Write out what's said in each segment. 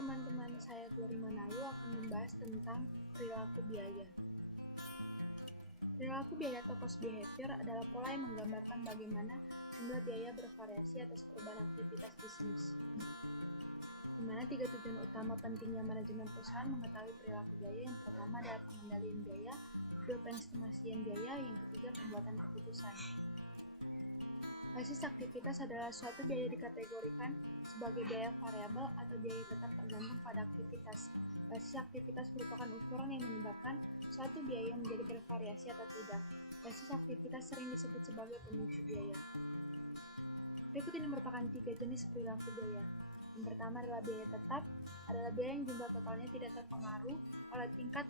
teman-teman, saya Glory Manayu akan membahas tentang perilaku biaya. Perilaku biaya atau cost behavior adalah pola yang menggambarkan bagaimana jumlah biaya bervariasi atas perubahan aktivitas bisnis. Di mana 3 tujuan utama pentingnya manajemen perusahaan mengetahui perilaku biaya. Yang pertama adalah pengendalian biaya, kedua pengestimasian biaya, yang ketiga pembuatan keputusan. Basis aktivitas adalah suatu biaya dikategorikan sebagai biaya variabel atau biaya tetap tergantung pada aktivitas. Basis aktivitas merupakan ukuran yang menyebabkan suatu biaya menjadi bervariasi atau tidak. Basis aktivitas sering disebut sebagai pemicu biaya. Berikut ini merupakan 3 jenis perilaku biaya. Yang pertama adalah biaya tetap, adalah biaya yang jumlah totalnya tidak terpengaruh oleh tingkat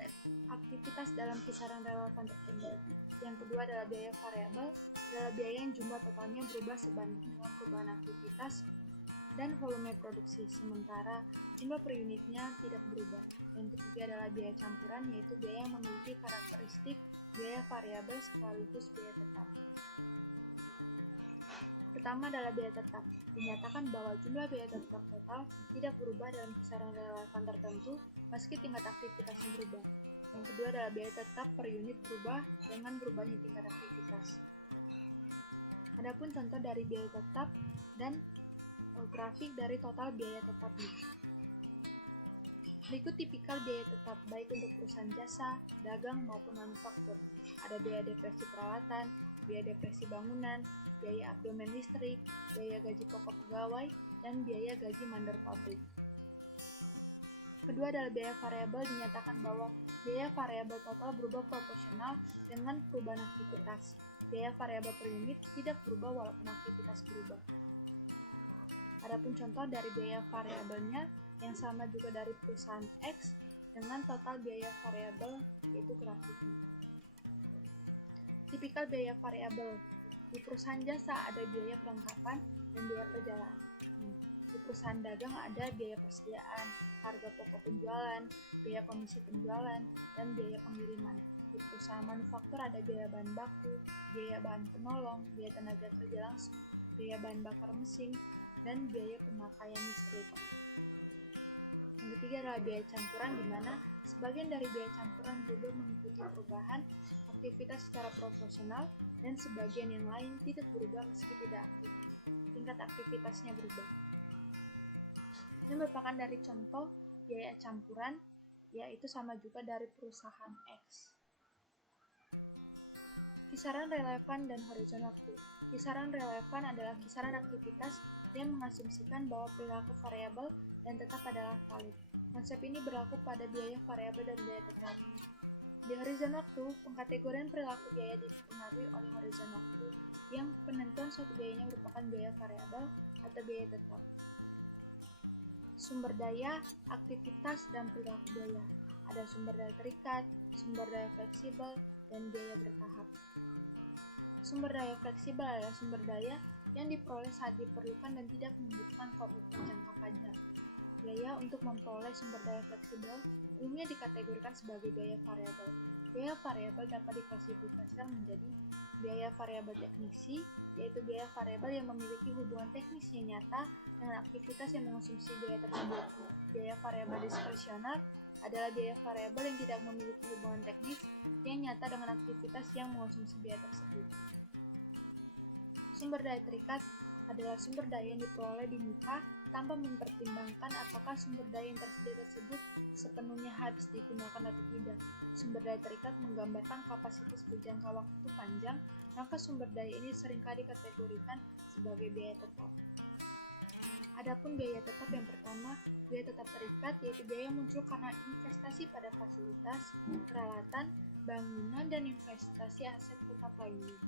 aktivitas dalam kisaran relevan tertentu. Yang kedua adalah biaya variabel, adalah biaya yang jumlah totalnya berubah sebanding dengan perubahan aktivitas dan volume produksi, sementara jumlah per unitnya tidak berubah. Yang ketiga adalah biaya campuran, yaitu biaya yang memiliki karakteristik biaya variabel sekaligus biaya tetap. Pertama adalah biaya tetap. Dinyatakan bahwa jumlah biaya tetap total tidak berubah dalam kisaran relevan tertentu meski tingkat aktivitasnya berubah. Yang kedua adalah biaya tetap per unit berubah dengan berubahnya tingkat aktivitas. Adapun contoh dari biaya tetap dan grafik dari total biaya tetapnya. Berikut tipikal biaya tetap baik untuk perusahaan jasa, dagang maupun manufaktur. Ada biaya depresi peralatan, biaya depresi bangunan, biaya abdomen listrik, biaya gaji pokok pegawai, dan biaya gaji mandor pabrik. Kedua adalah biaya variabel. Dinyatakan bahwa biaya variabel total berubah proporsional dengan perubahan aktivitas. Biaya variabel per unit tidak berubah walaupun aktivitas berubah. Adapun contoh dari biaya variabelnya yang sama juga dari perusahaan X dengan total biaya variabel, yaitu grafiknya. Tipikal biaya variabel. Di perusahaan jasa ada biaya perlengkapan dan biaya perjalanan. Di perusahaan dagang ada biaya persediaan, harga pokok penjualan, biaya komisi penjualan, dan biaya pengiriman. Di perusahaan manufaktur ada biaya bahan baku, biaya bahan penolong, biaya tenaga kerja langsung, biaya bahan bakar mesin, dan biaya pemakaian listrik. Yang ketiga adalah biaya campuran, di mana sebagian dari biaya campuran berubah mengikuti perubahan aktivitas secara proporsional dan sebagian yang lain tidak berubah meski tidak tingkat aktivitasnya berubah. Ini merupakan dari contoh biaya campuran, yaitu sama juga dari perusahaan X. Kisaran relevan dan horizon waktu. Kisaran relevan adalah kisaran aktivitas yang mengasumsikan bahwa perilaku variabel dan tetap adalah valid. Konsep ini berlaku pada biaya variabel dan biaya tetap. Di horizon waktu, pengkategorian perilaku biaya dipengaruhi oleh horizon waktu yang penentuan suatu biayanya merupakan biaya variabel atau biaya tetap. Sumber daya, aktivitas, dan perilaku biaya. Ada sumber daya terikat, sumber daya fleksibel, dan biaya bertahap. Sumber daya fleksibel adalah sumber daya yang diperoleh saat diperlukan dan tidak membutuhkan komitmen jangka panjang. Biaya untuk memperoleh sumber daya fleksibel umumnya dikategorikan sebagai biaya variabel. Biaya variabel dapat diklasifikasikan menjadi biaya variabel teknisi, yaitu biaya variabel yang memiliki hubungan teknis yang nyata dengan aktivitas yang mengonsumsi biaya tersebut. Biaya variabel diskresioner adalah biaya variabel yang tidak memiliki hubungan teknis yang nyata dengan aktivitas yang mengonsumsi biaya tersebut. Sumber daya terikat adalah sumber daya yang diperoleh di muka tanpa mempertimbangkan apakah sumber daya yang tersedia tersebut sepenuhnya habis digunakan atau tidak. Sumber daya terikat menggambarkan kapasitas berjangka waktu panjang, maka sumber daya ini seringkali dikategorikan sebagai biaya tetap. Adapun biaya tetap yang pertama, biaya tetap terikat, yaitu biaya yang muncul karena investasi pada fasilitas, peralatan, bangunan, dan investasi aset tetap lainnya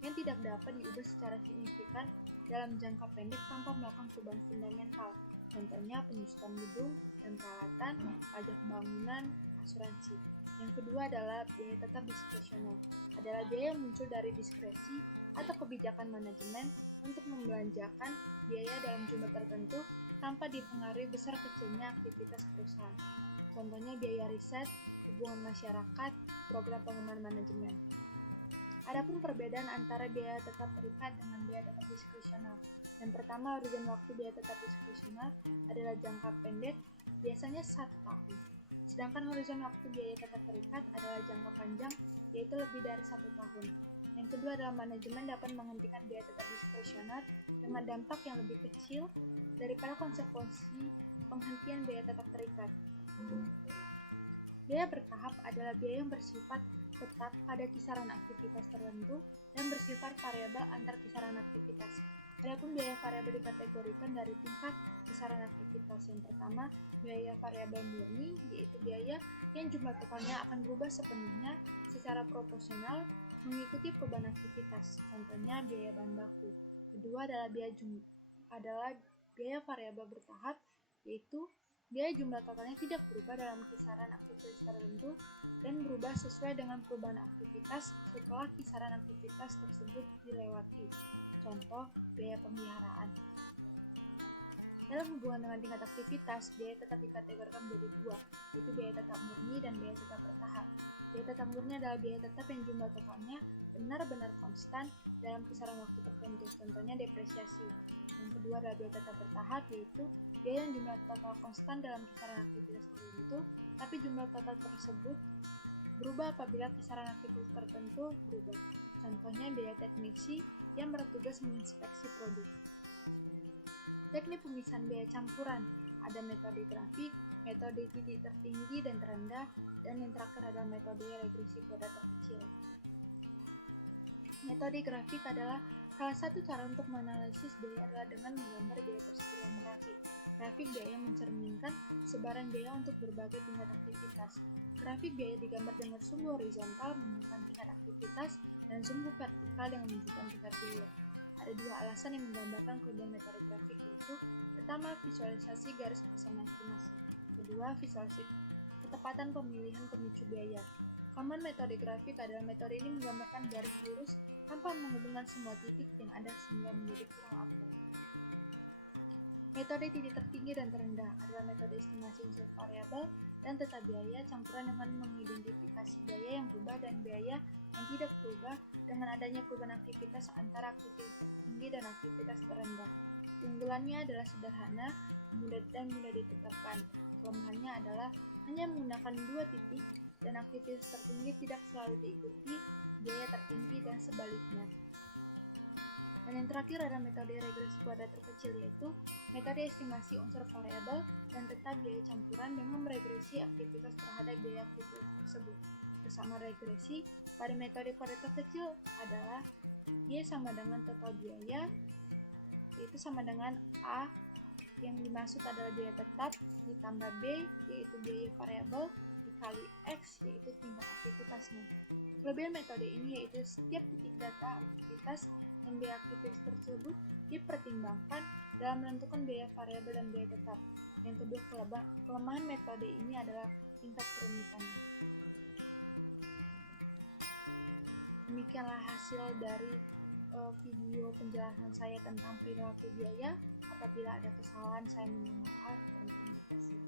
yang tidak dapat diubah secara signifikan dalam jangka pendek tanpa melakukan perubahan fundamental. Contohnya penyusutan gedung dan peralatan, pajak bangunan, asuransi. Yang kedua adalah biaya tetap diskresional. Adalah biaya yang muncul dari diskresi atau kebijakan manajemen untuk membelanjakan biaya dalam jumlah tertentu tanpa dipengaruhi besar kecilnya aktivitas perusahaan. Contohnya biaya riset, hubungan masyarakat, program pengembangan manajemen. Adapun perbedaan antara biaya tetap terikat dengan biaya tetap diskresional. Yang pertama, horizon waktu biaya tetap diskresioner adalah jangka pendek, biasanya 1 tahun. Sedangkan horizon waktu biaya tetap terikat adalah jangka panjang, yaitu lebih dari 1 tahun. Yang kedua adalah manajemen dapat menghentikan biaya tetap diskresioner dengan dampak yang lebih kecil daripada konsekuensi penghentian biaya tetap terikat. Biaya bertahap adalah biaya yang bersifat tetap pada kisaran aktivitas tertentu dan bersifat variabel antar kisaran aktivitas. Adapun biaya variabel dikategorikan dari tingkat kisaran aktivitas. Yang pertama, biaya variabel murni, yaitu biaya yang jumlah totalnya akan berubah sepenuhnya secara proporsional mengikuti perubahan aktivitas. Contohnya biaya bahan baku. Kedua adalah biaya variabel bertahap, yaitu biaya jumlah totalnya tidak berubah dalam kisaran aktivitas tertentu dan berubah sesuai dengan perubahan aktivitas setelah kisaran aktivitas tersebut dilewati. Contoh, biaya pemeliharaan. Dalam hubungan dengan tingkat aktivitas, biaya tetap dikategorikan menjadi 2, yaitu biaya tetap murni dan biaya tetap bertahap. Biaya tetap murni adalah biaya tetap yang jumlah totalnya benar-benar konstan dalam kisaran waktu tertentu, contohnya depresiasi. Yang kedua adalah biaya tetap bertahap, yaitu biaya yang jumlah total konstan dalam kisaran aktivitas tertentu, tapi jumlah total tersebut berubah apabila kisaran aktivitas tertentu berubah. Contohnya biaya teknisi yang bertugas menginspeksi produk. Teknik pemisahan biaya campuran, ada metode grafik, metode titik tertinggi dan terendah, dan yang terakhir adalah metode regresi kuadrat terkecil. Metode grafik adalah salah satu cara untuk menganalisis biaya adalah dengan menggambar biaya tersebut dengan grafik. Grafik biaya mencerminkan sebaran biaya untuk berbagai tingkat aktivitas. Grafik biaya digambar dengan sumbu horizontal menunjukkan tingkat aktivitas dan sumbu vertikal yang menunjukkan tingkat biaya. Ada 2 alasan yang menggambarkan kelebihan metode grafik, yaitu pertama, visualisasi garis besaran estimasi. Kedua, visualisasi ketepatan pemilihan pemicu biaya. Kelemahan metode grafik adalah metode ini menggambarkan garis lurus tanpa menghubungkan semua titik yang ada sehingga menjadi kurang akurat. Metode titik tertinggi dan terendah adalah metode estimasi unsur variabel dan tata biaya campuran dengan mengidentifikasi biaya yang berubah dan biaya yang tidak berubah dengan adanya perubahan aktivitas antara aktivitas tertinggi dan aktivitas terendah. Keunggulannya adalah sederhana, mudah ditetapkan. Kelemahannya adalah hanya menggunakan 2 titik dan aktivitas tertinggi tidak selalu diikuti biaya tertinggi dan sebaliknya. Dan yang terakhir adalah metode regresi kuadrat terkecil, yaitu metode estimasi unsur variabel dan tata biaya campuran dengan meregresi aktivitas terhadap biaya aktivitas tersebut. Bersama regresi, pada metode kuadrat terkecil adalah Y sama dengan total biaya, yaitu sama dengan A yang dimaksud adalah biaya tetap ditambah B, yaitu biaya variabel, dikali X, yaitu tingkat aktivitasnya. Kelebihan metode ini yaitu setiap titik data aktivitas dan biaya aktivitas tersebut dipertimbangkan dalam menentukan biaya variabel dan biaya tetap. Yang kedua, kelemahan metode ini adalah tingkat kerumitannya. Demikianlah hasil dari video penjelasan saya tentang perilaku biaya. Apabila ada kesalahan, saya minta maaf dan terima kasih.